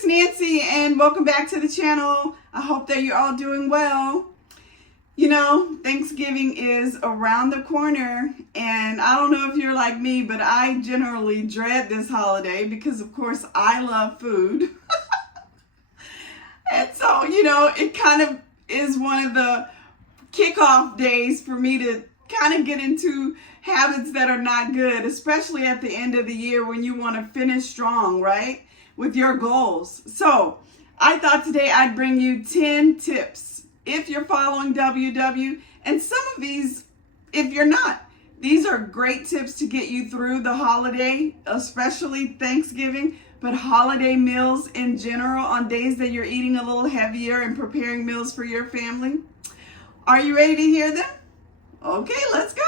it's Nancy and welcome back to the channel. I hope that you're all doing well. You know, Thanksgiving is around the corner and I don't know if you're like me, but I generally dread this holiday because of course I love food. And so, you know, it kind of is one of the kickoff days for me to kind of get into habits that are not good, especially at the end of the year when you want to finish strong, right? With your goals. So I thought today I'd bring you 10 tips if you're following WW, and some of these, if you're not, these are great tips to get you through the holiday, especially Thanksgiving, but holiday meals in general on days that you're eating a little heavier and preparing meals for your family. Are you ready to hear them? Okay, let's go.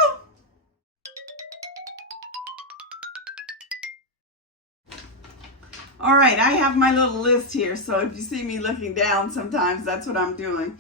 All right, I have my little list here, so if you see me looking down sometimes, that's what I'm doing.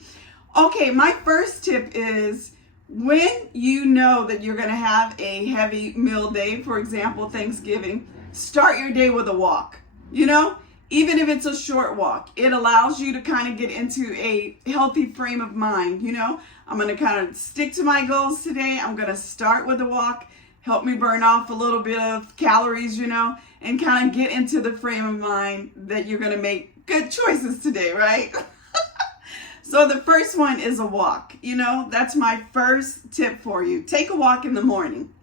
Okay, my first tip is when you know that you're going to have a heavy meal day, for example, Thanksgiving, start your day with a walk. You know, even if it's a short walk, it allows you to kind of get into a healthy frame of mind. You know, I'm going to kind of stick to my goals today. I'm going to start with a walk, help me burn off a little bit of calories, you know, and kind of get into the frame of mind that you're going to make good choices today, right? So the first one is a walk. You know, that's my first tip for you. Take a walk in the morning.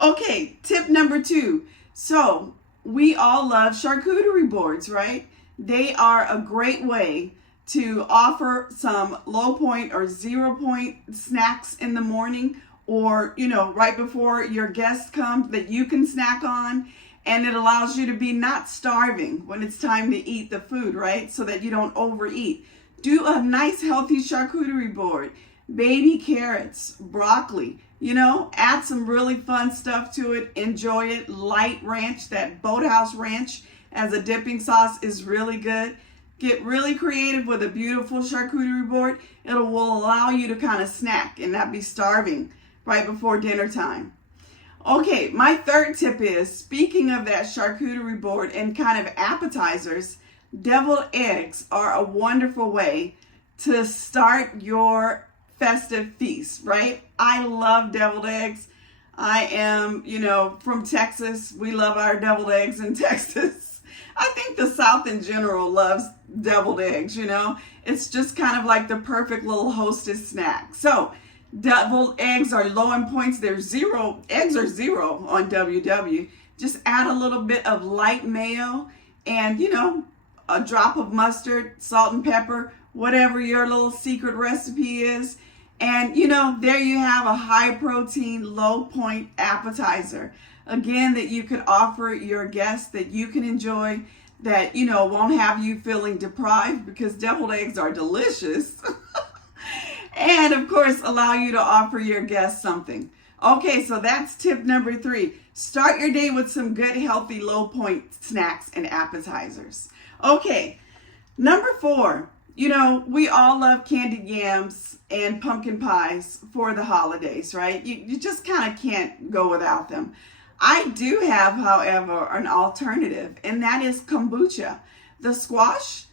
Okay, tip number 2. So we all love charcuterie boards, right? They are a great way to offer some low point or 0 point snacks in the morning, or, you know, right before your guests come that you can snack on. And it allows you to be not starving when it's time to eat the food, right? So that you don't overeat. Do a nice healthy charcuterie board. Baby carrots, broccoli, you know, add some really fun stuff to it. Enjoy it. Light ranch, that Boathouse ranch as a dipping sauce is really good. Get really creative with a beautiful charcuterie board. It will allow you to kind of snack and not be starving right before dinner time. Okay, my third tip is, speaking of that charcuterie board and kind of appetizers, deviled eggs are a wonderful way to start your festive feast, right? I love deviled eggs. I am, you know, from Texas. We love our deviled eggs in Texas. I think the South in general loves deviled eggs, you know. It's just kind of like the perfect little hostess snack. So deviled eggs are low in points. They're 0. Eggs are 0 on WW. Just add a little bit of light mayo and, you know, a drop of mustard, salt and pepper, whatever your little secret recipe is. And, you know, there you have a high protein, low point appetizer. Again, that you could offer your guests, that you can enjoy, that, you know, won't have you feeling deprived, because deviled eggs are delicious. And of course, allow you to offer your guests something. Okay, so that's tip number 3. Start your day with some good, healthy, low point snacks and appetizers. Okay, number 4, you know, we all love candied yams and pumpkin pies for the holidays, right? You just kind of can't go without them. I do have, however, an alternative, and that is kombucha. The squash,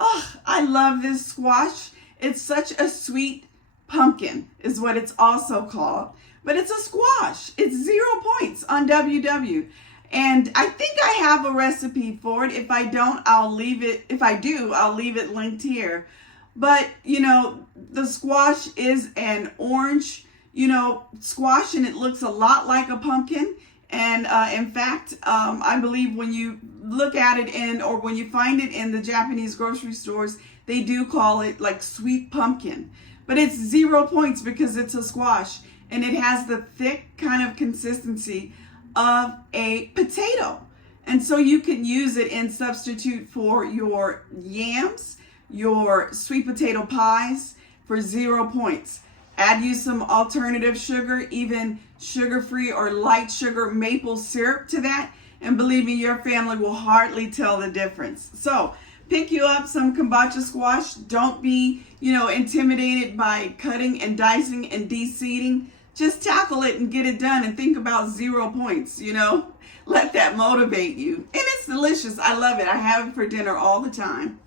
oh, I love this squash. It's such a sweet pumpkin is what it's also called, but it's a squash. It's 0 points on WW. And I think I have a recipe for it. If I don't, I'll leave it. If I do, I'll leave it linked here. But, you know, the squash is an orange, you know, squash, and it looks a lot like a pumpkin. And in fact, I believe when you look at it or when you find it in the Japanese grocery stores, they do call it like sweet pumpkin. But it's 0 points because it's a squash, and it has the thick kind of consistency of a potato. And so you can use it in substitute for your yams, your sweet potato pies, for 0 points. Add you some alternative sugar, even sugar-free or light sugar maple syrup to that, and believe me, your family will hardly tell the difference. So pick you up some kombucha squash. Don't be, you know, intimidated by cutting and dicing and de-seeding. Just tackle it and get it done, and think about 0 points, you know. let that motivate you. And it's delicious. I love it. I have it for dinner all the time.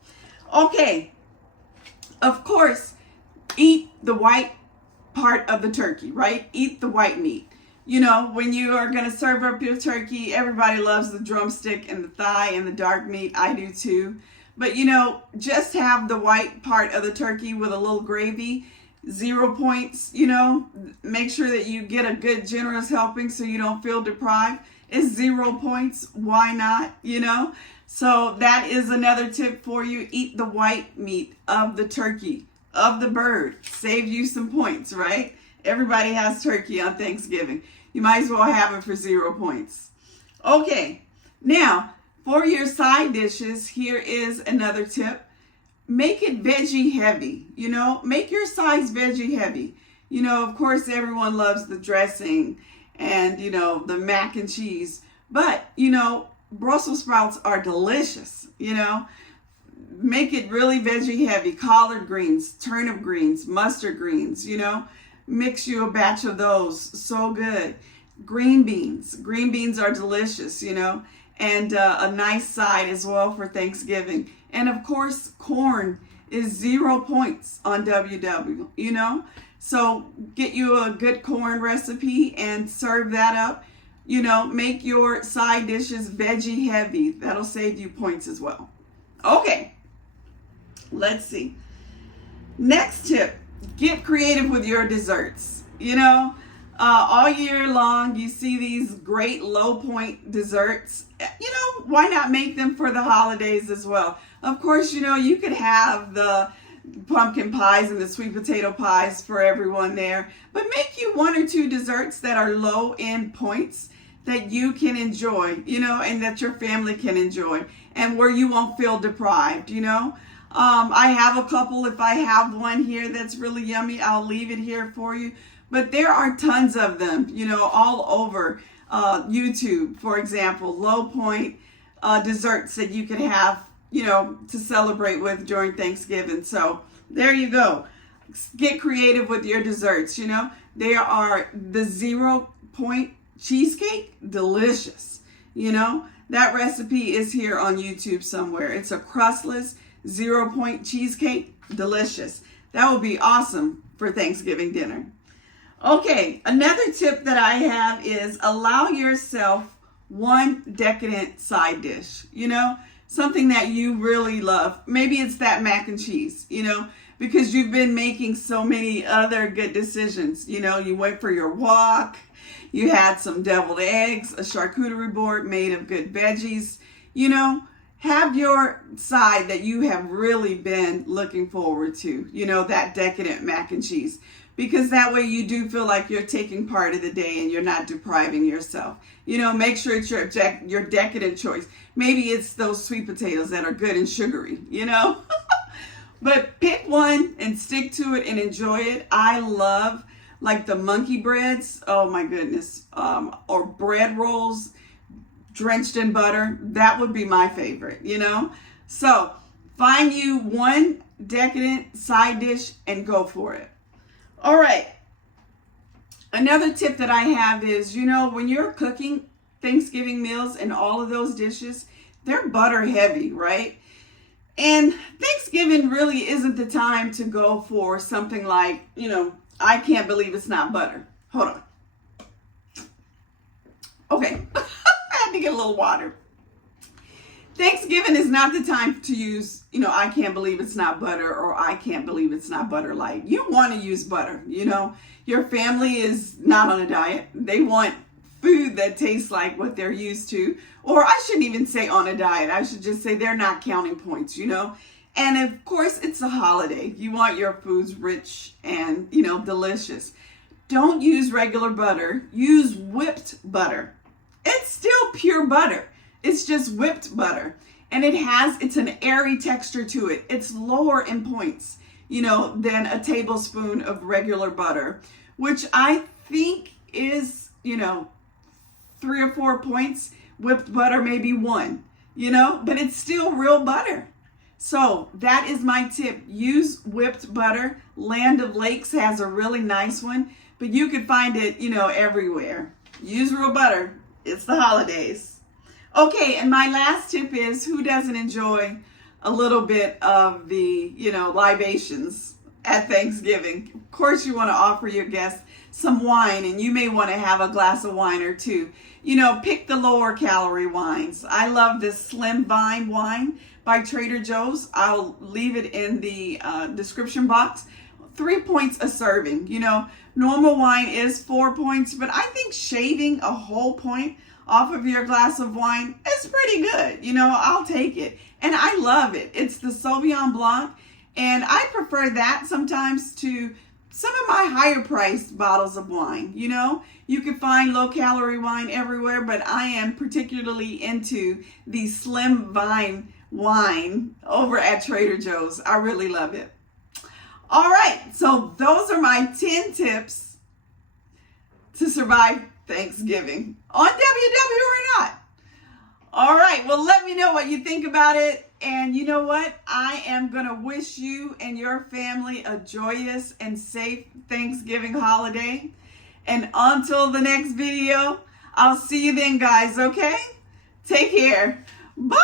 Okay, of course, eat the white part of the turkey, right? Eat the white meat. You know, when you are going to serve up your turkey, everybody loves the drumstick and the thigh and the dark meat. I do too. But, you know, just have the white part of the turkey with a little gravy. 0 points, you know. Make sure that you get a good, generous helping so you don't feel deprived. It's 0 points. Why not, you know? So that is another tip for you. Eat the white meat of the turkey, of the bird. Save you some points, right? Everybody has turkey on Thanksgiving. You might as well have it for 0 points. Okay, now for your side dishes, here is another tip. Make it veggie heavy, you know, make your sides veggie heavy. You know, of course, everyone loves the dressing and, you know, the mac and cheese, but, you know, Brussels sprouts are delicious, you know. Make it really veggie heavy. Collard greens, turnip greens, mustard greens, you know. Mix you a batch of those. So good. Green beans. Green beans are delicious, you know. And a nice side as well for Thanksgiving. And of course, corn is 0 points on WW, you know. So get you a good corn recipe and serve that up. You know, make your side dishes veggie heavy. That'll save you points as well. Okay, let's see. Next tip, get creative with your desserts. You know, all year long, you see these great low point desserts. You know, why not make them for the holidays as well? Of course, you know, you could have the pumpkin pies and the sweet potato pies for everyone there, but make you 1 or 2 desserts that are low end points that you can enjoy, you know, and that your family can enjoy, and where you won't feel deprived, you know. I have a couple. If I have one here that's really yummy, I'll leave it here for you. But there are tons of them, you know, all over YouTube, for example, low point desserts that you can have, you know, to celebrate with during Thanksgiving. So there you go. Get creative with your desserts, you know. There are the 0 point cheesecake, delicious, you know. That recipe is here on YouTube somewhere. It's a crustless 0 point cheesecake, delicious. That would be awesome for Thanksgiving dinner. Okay, another tip that I have is allow yourself 1 decadent side dish, you know, something that you really love. Maybe it's that mac and cheese, you know, because you've been making so many other good decisions. You know, you went for your walk, you had some deviled eggs, a charcuterie board made of good veggies, you know. Have your side that you have really been looking forward to, you know, that decadent mac and cheese. Because that way you do feel like you're taking part of the day and you're not depriving yourself. You know, make sure it's your decadent choice. Maybe it's those sweet potatoes that are good and sugary, you know. But pick one and stick to it and enjoy it. I love like the monkey breads. Oh my goodness. Or bread rolls drenched in butter. That would be my favorite, you know. So find you 1 decadent side dish and go for it. All right. Another tip that I have is, you know, when you're cooking Thanksgiving meals and all of those dishes, they're butter heavy, right? And Thanksgiving really isn't the time to go for something like, you know, I can't believe it's not butter. Hold on. Okay. I had to get a little water. Thanksgiving is not the time to use, you know, I can't believe it's not butter, or I can't believe it's not butter light. You want to use butter, you know. Your family is not on a diet. They want food that tastes like what they're used to. Or I shouldn't even say on a diet. I should just say they're not counting points, you know. And of course, it's a holiday. You want your foods rich and, you know, delicious. Don't use regular butter. Use whipped butter. It's still pure butter. It's just whipped butter, and it's an airy texture to it. It's lower in points, you know, than a tablespoon of regular butter, which I think is, you know, 3 or 4 points. Whipped butter maybe 1, you know, but it's still real butter. So that is my tip. Use whipped butter. Land of Lakes has a really nice one, but you could find it, you know, everywhere. Use real butter. It's the holidays. Okay, and my last tip is, who doesn't enjoy a little bit of the, libations at Thanksgiving? Of course, you want to offer your guests some wine, and you may want to have a glass of wine or two. Pick the lower calorie wines. I love this Slim Vine wine by Trader Joe's. I'll leave it in the description box. 3 points a serving. Normal wine is 4 points, but I think shaving a whole point off of your glass of wine is pretty good. I'll take it. And I love it. It's the Sauvignon Blanc, and I prefer that sometimes to some of my higher priced bottles of wine. You can find low calorie wine everywhere, but I am particularly into the Slim Vine wine over at Trader Joe's. I really love it. All right, so those are my 10 tips to survive Thanksgiving on WW or not. All right, well, let me know what you think about it. And you know what? I am going to wish you and your family a joyous and safe Thanksgiving holiday. And until the next video, I'll see you then, guys, okay? Take care. Bye.